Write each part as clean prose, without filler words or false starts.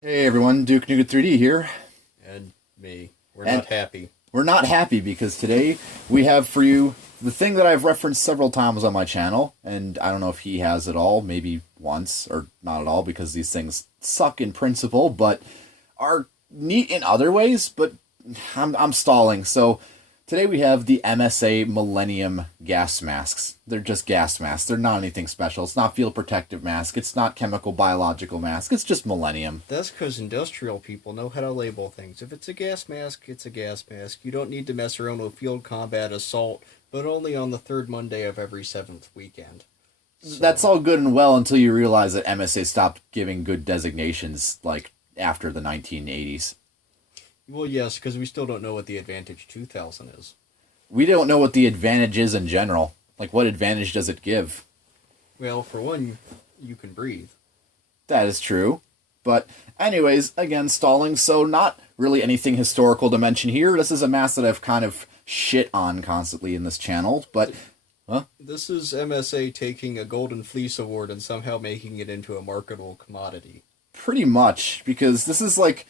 Hey everyone, Duke Nuget 3D here. And me. We're And not happy. we're not happy because today we have for you the thing that I've referenced several times on my channel, and I don't know if he has at all, maybe once, or not at all, because these things suck in principle, but are neat in other ways, but I'm stalling. So today we have the MSA Millennium gas masks. They're just gas masks. They're not anything special. It's not field protective mask. It's not chemical biological mask. It's just Millennium. That's because industrial people know how to label things. If it's a gas mask, it's a gas mask. You don't need to mess around with field combat assault, but only on the third Monday of every seventh weekend. So, That's all good and well until you realize that MSA stopped giving good designations, like, after the 1980s. well, yes, because we still don't know what the Advantage 2000 is. We don't know what the advantage is in general. Like, what advantage does it give? Well, for one, you can breathe. That is true. But, anyways, again, stalling, so not really anything historical to mention here. This is a mask that I've kind of shit on constantly in this channel, but... Huh? This is MSA taking a Golden Fleece Award and somehow making it into a marketable commodity. Pretty much, because this is like...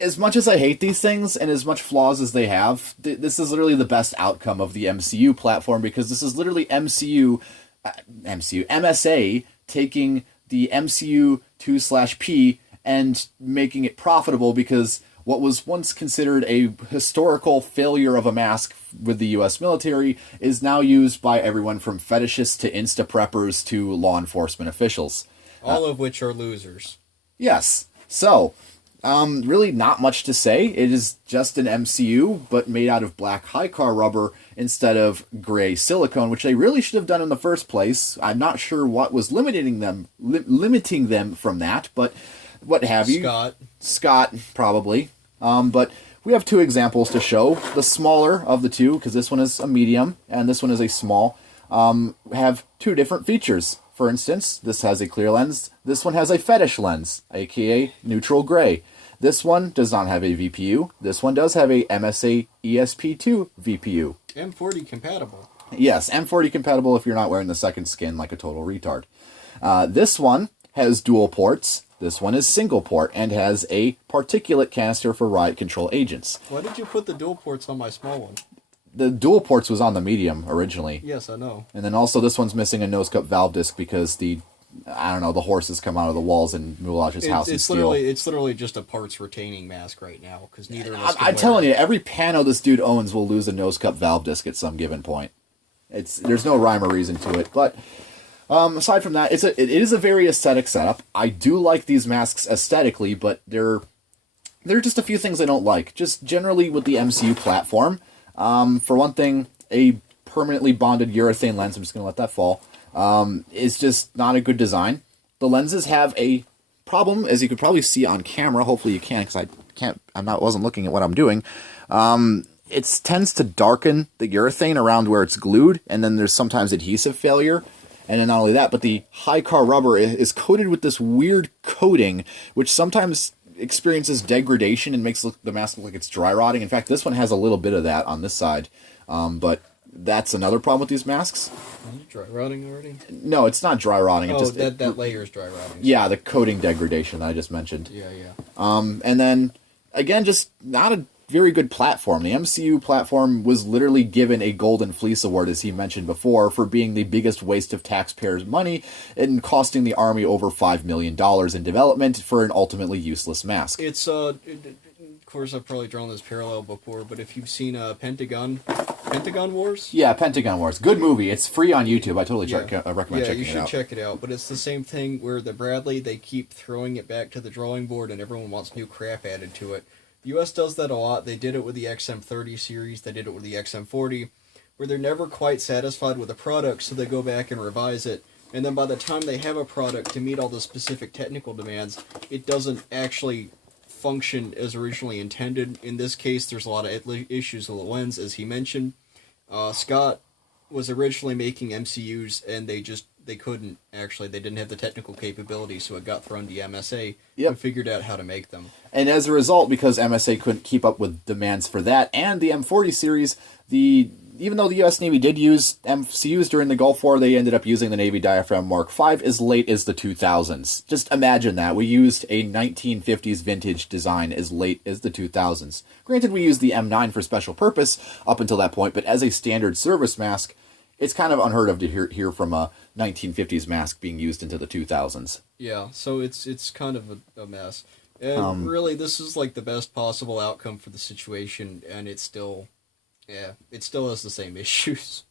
As much as I hate these things, and as much flaws as they have, this is literally the best outcome of the MCU platform, because this is literally MSA taking the MCU 2/P and making it profitable, because what was once considered a historical failure of a mask with the US military is now used by everyone from fetishists to insta-preppers to law enforcement officials. All of which are losers. Yes. So... really not much to say. It is just an MCU, but made out of black high-car rubber instead of gray silicone, which they really should have done in the first place. I'm not sure what was limiting them from that, but what have you. Scott, probably. But we have two examples to show. The smaller of the two, because this one is a medium, and this one is a small, have two different features. For instance, this has a clear lens. This one has a fetish lens, aka neutral gray. This one does not have a VPU. This one does have a MSA ESP2 VPU. M40 compatible. Yes, M40 compatible if you're not wearing the second skin like a total retard. This one has dual ports. This one is single port and has a particulate canister for riot control agents. Why did you put the dual ports on my small one? The dual ports was on the medium originally. Yes, I know. And then also this one's missing a nose cup valve disc because the horses come out of the walls in Moulage's house and steal. It's literally just a parts retaining mask right now, because neither of us I'm telling you, every pano this dude owns will lose a nose cup valve disc at some given point. There's no rhyme or reason to it, but aside from that, it is a very aesthetic setup. I do like these masks aesthetically, but there are just a few things I don't like. Just generally with the MCU platform. For one thing, a permanently bonded urethane lens, I'm just going to let that fall, is just not a good design. The lenses have a problem, as you could probably see on camera. Hopefully you can, because wasn't looking at what I'm doing. It tends to darken the urethane around where it's glued, and then there's sometimes adhesive failure. And then not only that, but the high-car rubber is coated with this weird coating, which sometimes experiences degradation and makes the mask look like it's dry rotting. In fact, this one has a little bit of that on this side, but that's another problem with these masks. Is it dry rotting already? No, it's not dry rotting. Oh, that layer is dry rotting. Yeah, the coating degradation that I just mentioned. Yeah. And then, again, just not a very good platform. The MCU platform was literally given a Golden Fleece Award, as he mentioned before, for being the biggest waste of taxpayers' money and costing the Army over $5 million in development for an ultimately useless mask. It's, of course, I've probably drawn this parallel before, but if you've seen Pentagon Wars? Yeah, Pentagon Wars. Good movie. It's free on YouTube. I totally recommend checking it out. Yeah, you should check it out. But it's the same thing where the Bradley, they keep throwing it back to the drawing board and everyone wants new crap added to it. The US does that a lot. They did it with the XM30 series. They did it with the XM40, where they're never quite satisfied with a product, so they go back and revise it. And then by the time they have a product to meet all the specific technical demands, it doesn't actually function as originally intended. In this case, there's a lot of issues with the lens, as he mentioned. Scott was originally making MCUs, and they couldn't, actually. They didn't have the technical capability, so it got thrown to MSA, who figured out how to make them. And as a result, because MSA couldn't keep up with demands for that and the M40 series, the even though the U.S. Navy did use MCUs during the Gulf War, they ended up using the Navy Diaphragm Mark V as late as the 2000s. Just imagine that. We used a 1950s vintage design as late as the 2000s. Granted, we used the M9 for special purpose up until that point, but as a standard service mask, it's kind of unheard of to hear from a 1950s mask being used into the 2000s. Yeah, so it's kind of a mess. And really, this is like the best possible outcome for the situation, and it still has the same issues.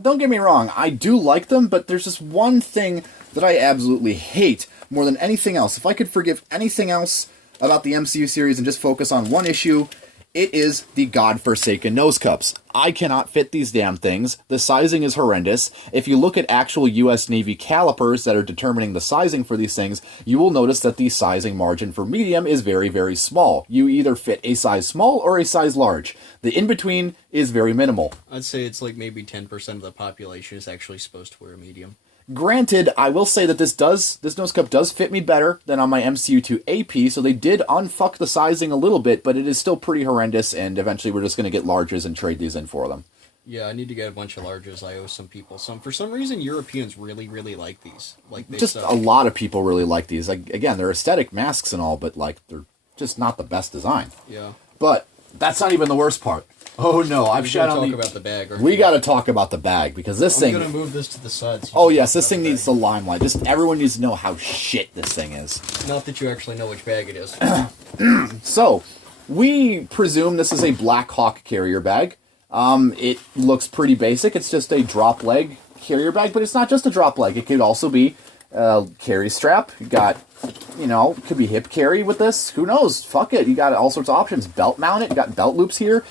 Don't get me wrong, I do like them, but there's just one thing that I absolutely hate more than anything else. If I could forgive anything else about the MCU series and just focus on one issue, it is the godforsaken nose cups. I cannot fit these damn things. The sizing is horrendous. If you look at actual U.S. Navy calipers that are determining the sizing for these things, you will notice that the sizing margin for medium is very, very small. You either fit a size small or a size large. The in-between is very minimal. I'd say it's like maybe 10% of the population is actually supposed to wear a medium. Granted, I will say that this nose cup does fit me better than on my MCU2 AP, so they did unfuck the sizing a little bit, but it is still pretty horrendous, and eventually we're just going to get larges and trade these in for them. Yeah, I need to get a bunch of larges. I owe some people some. For some reason, Europeans really, really like these. Like they just a lot of people really like these. Like, again, they're aesthetic masks and all, but like they're just not the best design. Yeah. But that's not even the worst part. Oh no, I've shat on talk about the bag. We got to talk about the bag because this thing. I'm gonna move this to the side. So oh yes, this thing needs the limelight. Just everyone needs to know how shit this thing is. Not that you actually know which bag it is. So, we presume this is a Black Hawk carrier bag. It looks pretty basic. It's just a drop leg carrier bag, but it's not just a drop leg. It could also be a carry strap. You got, could be hip carry with this. Who knows? Fuck it. You got all sorts of options. Belt mounted. You got belt loops here.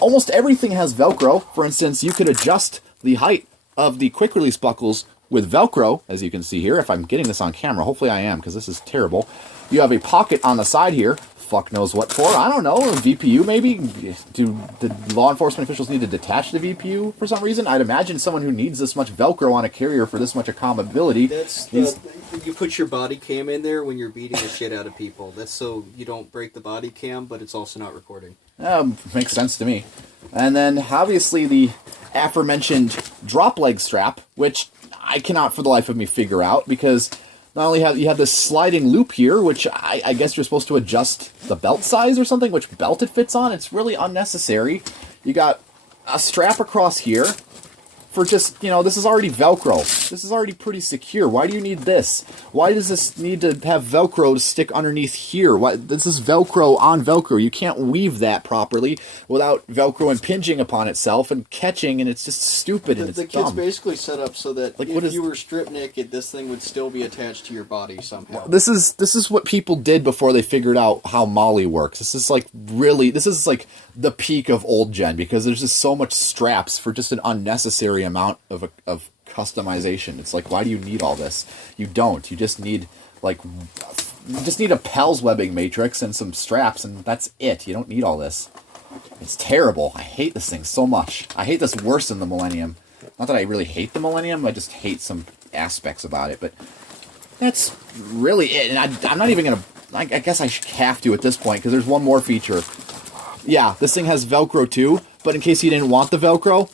Almost everything has Velcro. For instance, you could adjust the height of the quick release buckles with Velcro, as you can see here. If I'm getting this on camera, hopefully I am, because this is terrible. You have a pocket on the side here. Fuck knows what for. I don't know. A VPU maybe? Do the law enforcement officials need to detach the VPU for some reason? I'd imagine someone who needs this much Velcro on a carrier for this much accommodatability. You put your body cam in there when you're beating the shit out of people. That's so you don't break the body cam, but it's also not recording. Makes sense to me. And then obviously the aforementioned drop leg strap, which I cannot for the life of me figure out because not only have you have this sliding loop here, which I guess you're supposed to adjust the belt size or something, which belt it fits on. It's really unnecessary. You got a strap across here for just, this is already Velcro. This is already pretty secure. Why do you need this? Why does this need to have Velcro to stick underneath here? Why, this is Velcro on Velcro. You can't weave that properly without Velcro impinging upon itself and catching, and it's just stupid and it's dumb. The kit's basically set up so that if you were strip naked, this thing would still be attached to your body somehow. This is what people did before they figured out how Molly works. This is like the peak of old gen because there's just so much straps for just an unnecessary amount of customization. It's like, why do you need all this? You don't. You just need a Pell's webbing matrix and some straps, and that's it. You don't need all this. It's terrible. I hate this thing so much. I hate this worse than the Millennium. Not that I really hate the Millennium, I just hate some aspects about it, but that's really it. And I'm not even going to... I guess I have to at this point, because there's one more feature. Yeah, this thing has Velcro too, but in case you didn't want the Velcro,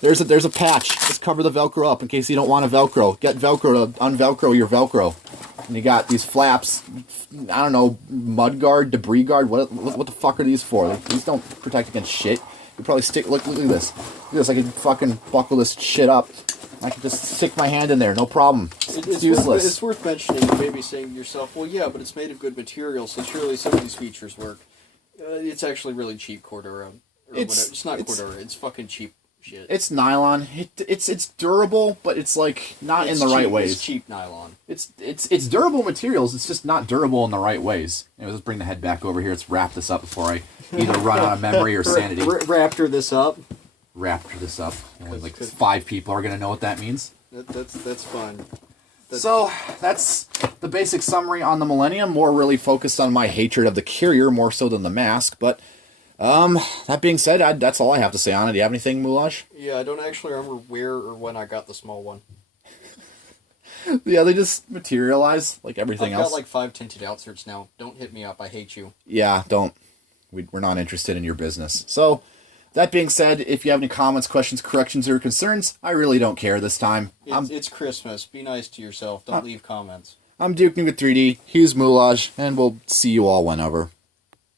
there's a patch. Just cover the Velcro up in case you don't want a Velcro. Get Velcro to unvelcro your Velcro. And you got these flaps, I don't know, mud guard, debris guard, what the fuck are these for? These don't protect against shit. You probably look at this. Look at this, I can fucking buckle this shit up. I can just stick my hand in there, no problem. It's useless. It's worth mentioning, maybe saying to yourself, well, yeah, but it's made of good material, so surely some of these features work. It's actually really cheap Cordura. It's not Cordura, it's fucking cheap shit. It's nylon. It's durable, but it's like not in the right ways. It's cheap nylon. It's durable materials, it's just not durable in the right ways. Anyway, let's bring the head back over here. Let's wrap this up before I either run out of memory or sanity. Raptor this up. Raptor this up. Only like 5 people are going to know what that means. That's fine. So, that's the basic summary on the Millennium. More really focused on my hatred of the carrier more so than the mask. But, that being said, that's all I have to say on it. Do you have anything, Moulage? Yeah, I don't actually remember where or when I got the small one. Yeah, they just materialize like everything else. I've got like 5 tinted outserts now. Don't hit me up. I hate you. Yeah, don't. We're not interested in your business. So, That being said, if you have any comments, questions, corrections, or concerns, I really don't care this time. It's Christmas. Be nice to yourself. Don't leave comments. I'm Duke New with 3D. Here's Moulage, and we'll see you all whenever.